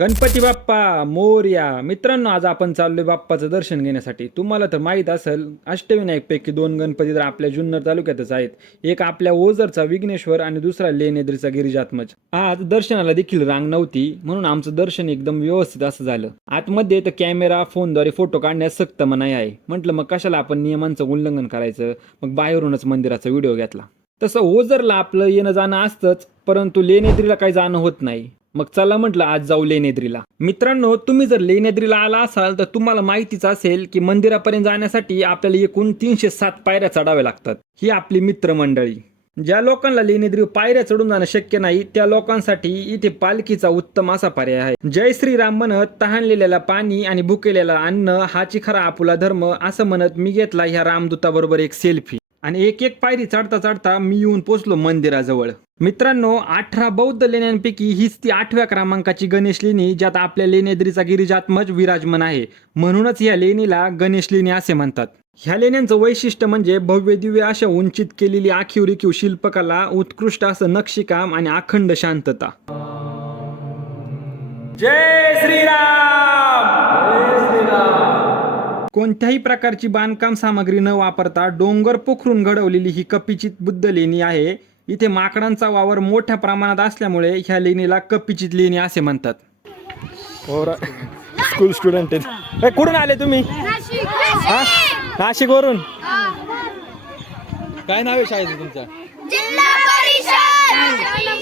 गणपती बाप्पा मोर्या. मित्रांनो आज आपण चाललोय बाप्पाचं दर्शन घेण्यासाठी. तुम्हाला तर माहीत असेल अष्टविनायकपैकी दोन गणपती तर आपल्या जुन्नर तालुक्यातच आहेत. एक आपल्या ओझरचा विघ्नेश्वर आणि दुसरा लेनेद्रीचा गिरिजात्मज. आज दर्शनाला देखील रांग नव्हती म्हणून आमचं दर्शन एकदम व्यवस्थित असं झालं. आतमध्ये तर कॅमेरा फोनद्वारे फोटो काढण्यास सक्त मनाई आहे. म्हटलं मग कशाला आपण नियमांचं उल्लंघन करायचं? मग बाहेरूनच मंदिराचा व्हिडिओ घेतला. तसं ओझरला आपलं येणं जाणं असतंच परंतु लेनेद्रीला काही जाणं होत नाही. मग चला म्हटलं आज जाऊ लेनेद्रीला मित्रांनो तुम्ही जर लेण्याद्रीला आला असाल तर तुम्हाला माहितीच असेल की मंदिरापर्यंत जाण्यासाठी आपल्याला एकूण तीनशे सात पायऱ्या चढाव्या लागतात. ही आपली मित्रमंडळी. ज्या लोकांना लेणीद्री पायऱ्या चढून जाणं शक्य नाही त्या लोकांसाठी इथे पालखीचा उत्तम असा पर्याय आहे. जय श्रीराम म्हणत तहानलेल्याला पाणी आणि भुकेलेला अन्न हाची खरा आपुला धर्म असं म्हणत मी घेतला ह्या रामदूताबरोबर एक सेल्फी. आणि एक एक पायरी चढता चढता मी येऊन पोचलो मंदिराजवळ. मित्रांनो अठरा बौद्ध लेण्यांपैकी हीच ती आठव्या क्रमांकाची गणेश लेणी ज्यात आपल्या लेण्याद्रीचा गिरिजात्मज विराजमान आहे. म्हणूनच ह्या लेणीला गणेश लेणी असे म्हणतात. ह्या लेण्यांचं वैशिष्ट्य म्हणजे भव्य दिव्य अशा उंचित केलेली आखीव रेखीव शिल्पकला उत्कृष्ट असं नक्षीकाम आणि अखंड शांतता. जय श्रीराम! कोणत्याही प्रकारची बांधकाम सामग्री न वापरता डोंगर पोखरून घडवलेली ही कपिचित बुद्ध लेणी आहे. इथे माकडांचा वावर मोठ्या प्रमाणात असल्यामुळे ह्या लेणीला कपिचित लेणी असे म्हणतात. स्कूल स्टुडंट आहेत. कुठून आले तुम्ही? हा? नाशिक वरून? काय नाव आहे शाळेचं तुमच्या जिल्हा परिषद. शाळा